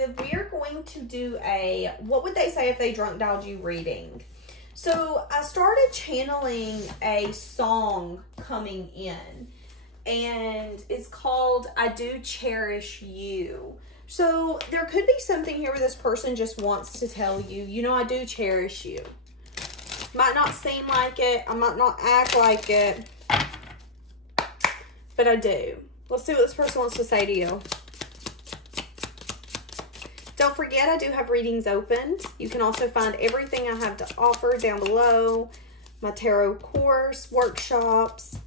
Collective, we are going to do a, what would they say if they drunk dialed you reading? So I started channeling a song coming in, and it's called I Do Cherish You. So there could be something here where this person just wants to tell you, you know, I do cherish you. Might not seem like it. I might not act like it. But I do. Let's see what this person wants to say to you. Don't forget, I do have readings opened. You can also find everything I have to offer down below. My tarot course, workshops.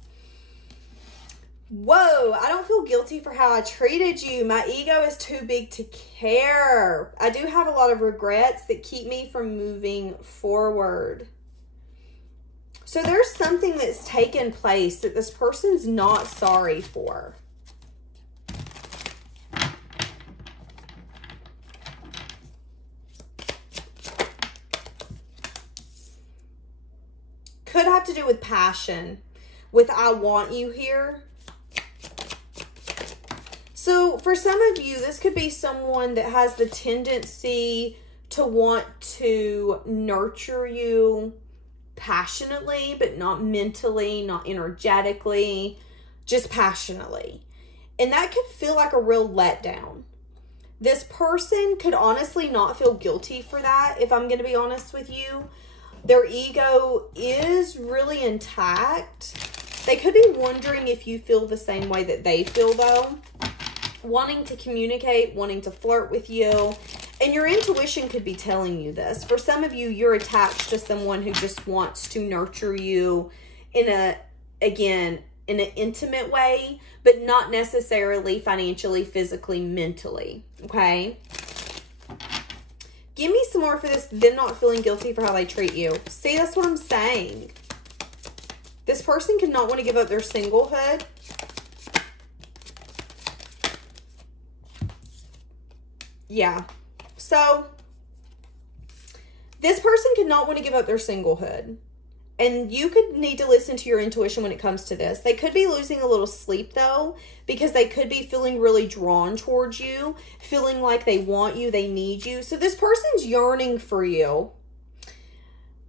Whoa, I don't feel guilty for how I treated you. My ego is too big to care. I do have a lot of regrets that keep me from moving forward. So there's something that's taken place that this person's not sorry for. Could have to do with passion, with I want you here. So for some of you, this could be someone that has the tendency to want to nurture you passionately, but not mentally, not energetically, just passionately. And that could feel like a real letdown. This person could honestly not feel guilty for that, if I'm going to be honest with you. Their ego is really intact. They could be wondering if you feel the same way that they feel, though. Wanting to communicate, wanting to flirt with you. And your intuition could be telling you this. For some of you, you're attached to someone who just wants to nurture you in an intimate way, but not necessarily financially, physically, mentally. Okay? Give me some more for this, them not feeling guilty for how they treat you. See, that's what I'm saying. This person could not want to give up their singlehood. Yeah. So, this person could not want to give up their singlehood. And you could need to listen to your intuition when it comes to this. They could be losing a little sleep, though, because they could be feeling really drawn towards you, feeling like they want you, they need you. So this person's yearning for you.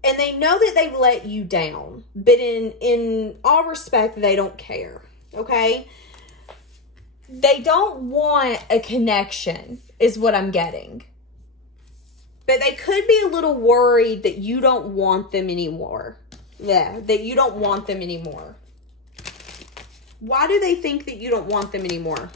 And they know that they've let you down. But in all respect, they don't care. Okay? They don't want a connection, is what I'm getting. But they could be a little worried that you don't want them anymore. Yeah, that you don't want them anymore. Why do they think that you don't want them anymore?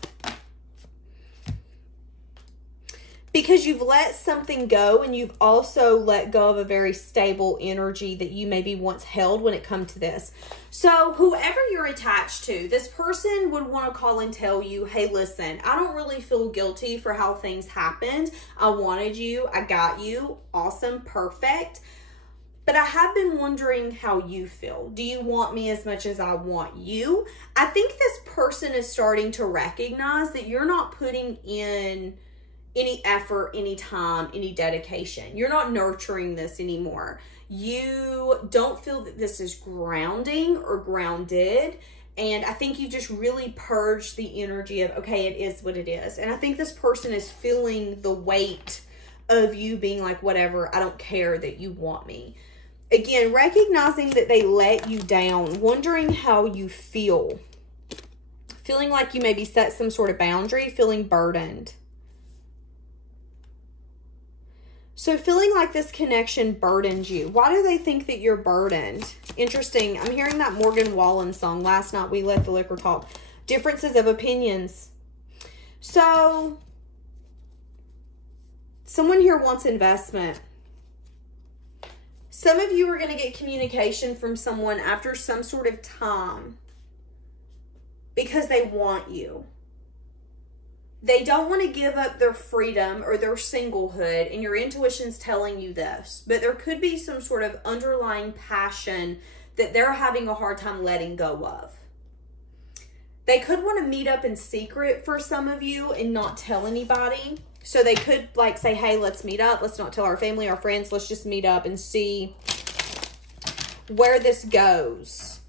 Because you've let something go, and you've also let go of a very stable energy that you maybe once held when it comes to this. So whoever you're attached to, this person would want to call and tell you, hey, listen, I don't really feel guilty for how things happened. I wanted you. I got you. Awesome. Perfect. But I have been wondering how you feel. Do you want me as much as I want you? I think this person is starting to recognize that you're not putting in any effort, any time, any dedication. You're not nurturing this anymore. You don't feel that this is grounding or grounded. And I think you just really purged the energy of, okay, it is what it is. And I think this person is feeling the weight of you being like, whatever, I don't care that you want me. Again, recognizing that they let you down, wondering how you feel. Feeling like you maybe set some sort of boundary, feeling burdened. So feeling like this connection burdened you. Why do they think that you're burdened? Interesting. I'm hearing that Morgan Wallen song. Last night we let the liquor talk. Differences of opinions. So someone here wants investment. Some of you are going to get communication from someone after some sort of time because they want you. They don't want to give up their freedom or their singlehood, and your intuition's telling you this. But there could be some sort of underlying passion that they're having a hard time letting go of. They could want to meet up in secret for some of you and not tell anybody. So they could like say, hey, let's meet up. Let's not tell our family, our friends. Let's just meet up and see where this goes.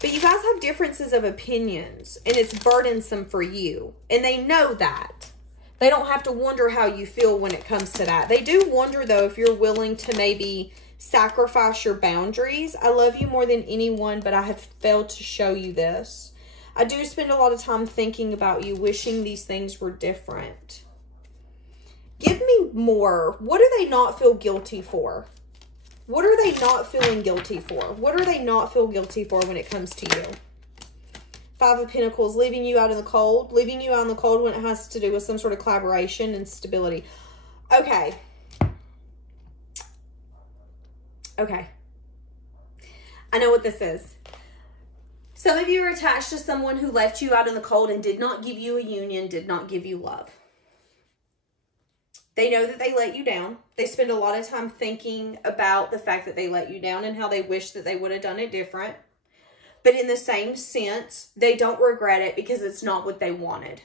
But you guys have differences of opinions, and it's burdensome for you. And they know that. They don't have to wonder how you feel when it comes to that. They do wonder, though, if you're willing to maybe sacrifice your boundaries. I love you more than anyone, but I have failed to show you this. I do spend a lot of time thinking about you, wishing these things were different. Give me more. What do they not feel guilty for? What are they not feeling guilty for? What are they not feel guilty for when it comes to you? Five of Pentacles, leaving you out in the cold. Leaving you out in the cold when it has to do with some sort of collaboration and stability. Okay. Okay. I know what this is. Some of you are attached to someone who left you out in the cold and did not give you a union, did not give you love. They know that they let you down. They spend a lot of time thinking about the fact that they let you down and how they wish that they would have done it different. But in the same sense, they don't regret it because it's not what they wanted.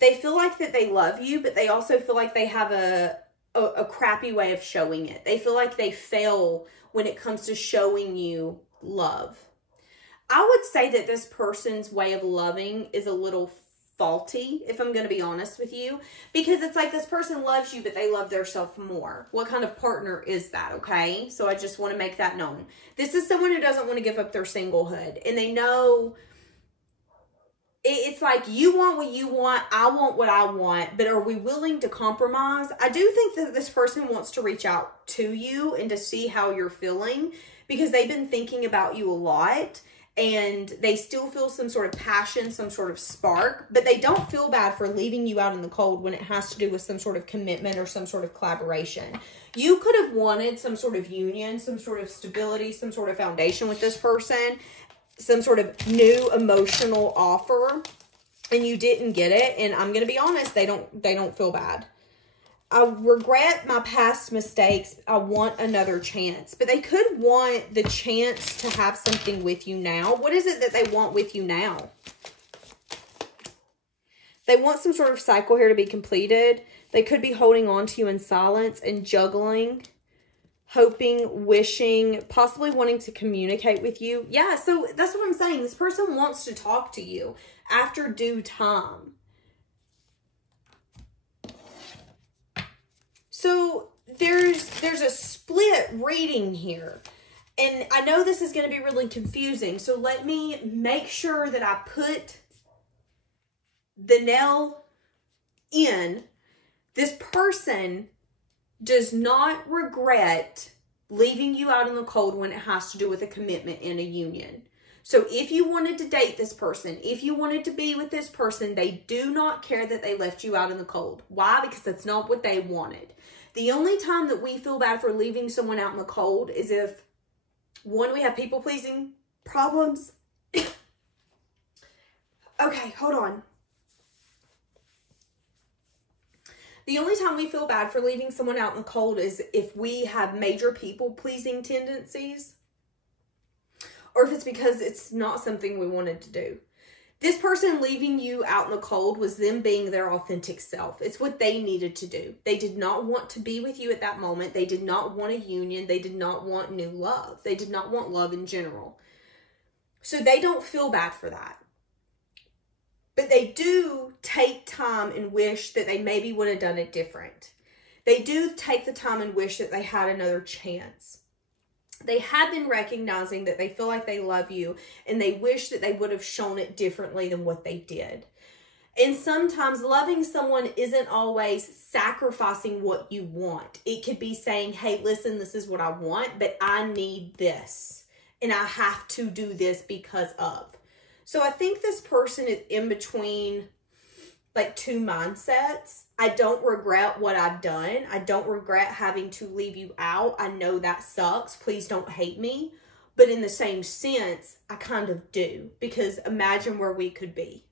They feel like that they love you, but they also feel like they have a crappy way of showing it. They feel like they fail when it comes to showing you love. I would say that this person's way of loving is a little faulty, if I'm going to be honest with you, because it's like this person loves you, but they love themselves more. What kind of partner is that? Okay. So I just want to make that known. This is someone who doesn't want to give up their singlehood, and they know it's like, you want what you want, I want what I want, but are we willing to compromise? I do think that this person wants to reach out to you and to see how you're feeling, because they've been thinking about you a lot. And they still feel some sort of passion, some sort of spark, but they don't feel bad for leaving you out in the cold when it has to do with some sort of commitment or some sort of collaboration. You could have wanted some sort of union, some sort of stability, some sort of foundation with this person, some sort of new emotional offer, and you didn't get it. And I'm going to be honest, they don't feel bad. I regret my past mistakes. I want another chance. But they could want the chance to have something with you now. What is it that they want with you now? They want some sort of cycle here to be completed. They could be holding on to you in silence and juggling, hoping, wishing, possibly wanting to communicate with you. Yeah, so that's what I'm saying. This person wants to talk to you after due time. So there's a split reading here. And I know this is going to be really confusing. So let me make sure that I put the nail in. This person does not regret leaving you out in the cold when it has to do with a commitment and a union. So if you wanted to date this person, if you wanted to be with this person, they do not care that they left you out in the cold. Why? Because that's not what they wanted. The only time that we feel bad for leaving someone out in the cold is if, one, we have people-pleasing problems. Okay, hold on. The only time we feel bad for leaving someone out in the cold is if we have major people-pleasing tendencies, or if it's because it's not something we wanted to do. This person leaving you out in the cold was them being their authentic self. It's what they needed to do. They did not want to be with you at that moment. They did not want a union. They did not want new love. They did not want love in general. So they don't feel bad for that. But they do take time and wish that they maybe would have done it different. They do take the time and wish that they had another chance. They have been recognizing that they feel like they love you, and they wish that they would have shown it differently than what they did. And sometimes loving someone isn't always sacrificing what you want. It could be saying, hey, listen, this is what I want, but I need this, and I have to do this because of. So I think this person is in between like two mindsets. I don't regret what I've done. I don't regret having to leave you out. I know that sucks. Please don't hate me. But in the same sense, I kind of do, because imagine where we could be.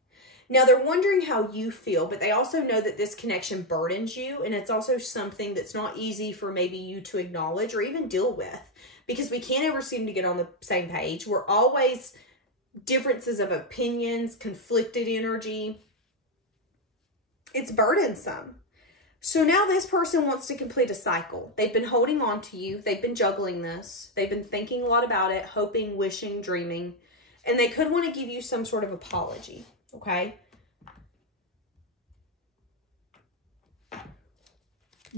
Now, they're wondering how you feel, but they also know that this connection burdens you, and it's also something that's not easy for maybe you to acknowledge or even deal with, because we can't ever seem to get on the same page. We're always differences of opinions, conflicted energy. It's burdensome. So now this person wants to complete a cycle. They've been holding on to you. They've been juggling this. They've been thinking a lot about it, hoping, wishing, dreaming. And they could want to give you some sort of apology, okay?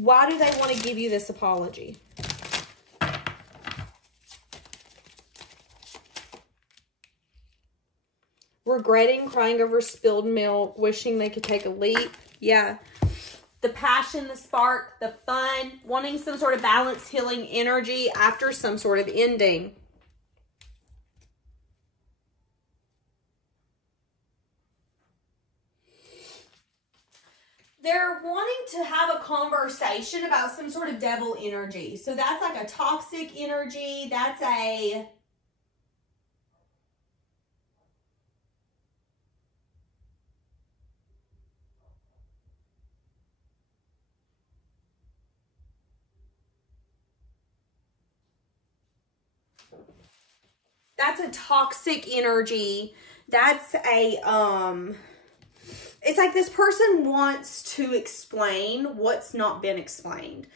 Why do they want to give you this apology? Regretting, crying over spilled milk, wishing they could take a leap. Yeah. The passion, the spark, the fun, wanting some sort of balance, healing energy after some sort of ending. They're wanting to have a conversation about some sort of devil energy. So that's like a toxic energy. That's a... That's a toxic energy. That's a, it's like this person wants to explain what's not been explained.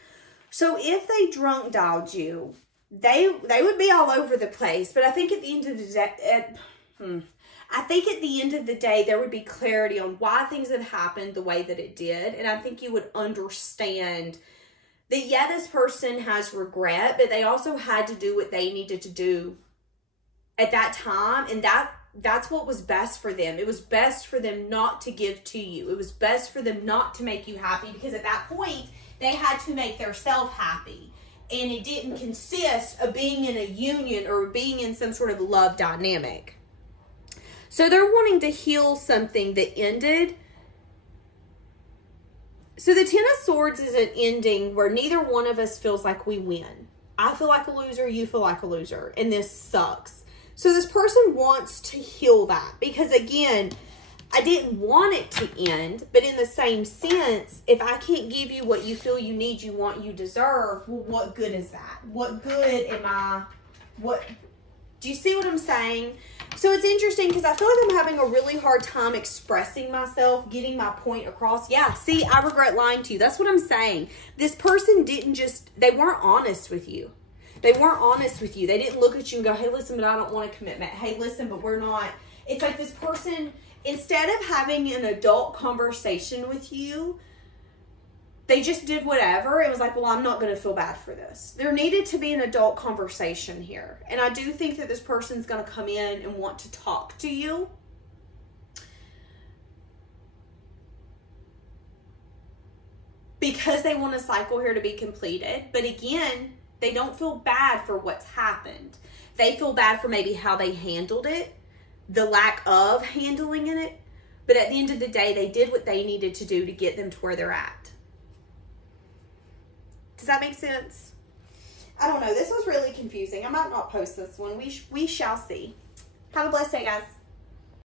So if they drunk dialed you, they would be all over the place. But I think at the end of the day, there would be clarity on why things have happened the way that it did. And I think you would understand that, yeah, this person has regret, but they also had to do what they needed to do at that time, and that's what was best for them. It was best for them not to give to you. It was best for them not to make you happy, because at that point, they had to make themselves happy. And it didn't consist of being in a union or being in some sort of love dynamic. So they're wanting to heal something that ended. So the Ten of Swords is an ending where neither one of us feels like we win. I feel like a loser, you feel like a loser, and this sucks. So this person wants to heal that, because again, I didn't want it to end, but in the same sense, if I can't give you what you feel you need, you want, you deserve, well, what good is that? What good am I, do you see what I'm saying? So it's interesting because I feel like I'm having a really hard time expressing myself, getting my point across. Yeah, see, I regret lying to you. That's what I'm saying. This person didn't they weren't honest with you. They weren't honest with you. They didn't look at you and go, hey, listen, but I don't want a commitment. Hey, listen, but we're not. It's like this person, instead of having an adult conversation with you, they just did whatever. It was like, well, I'm not going to feel bad for this. There needed to be an adult conversation here. And I do think that this person's going to come in and want to talk to you. Because they want a cycle here to be completed. But again, they don't feel bad for what's happened. They feel bad for maybe how they handled it, the lack of handling it. But at the end of the day, they did what they needed to do to get them to where they're at. Does that make sense? I don't know. This was really confusing. I might not post this one. We shall see. Have a blessed day, guys.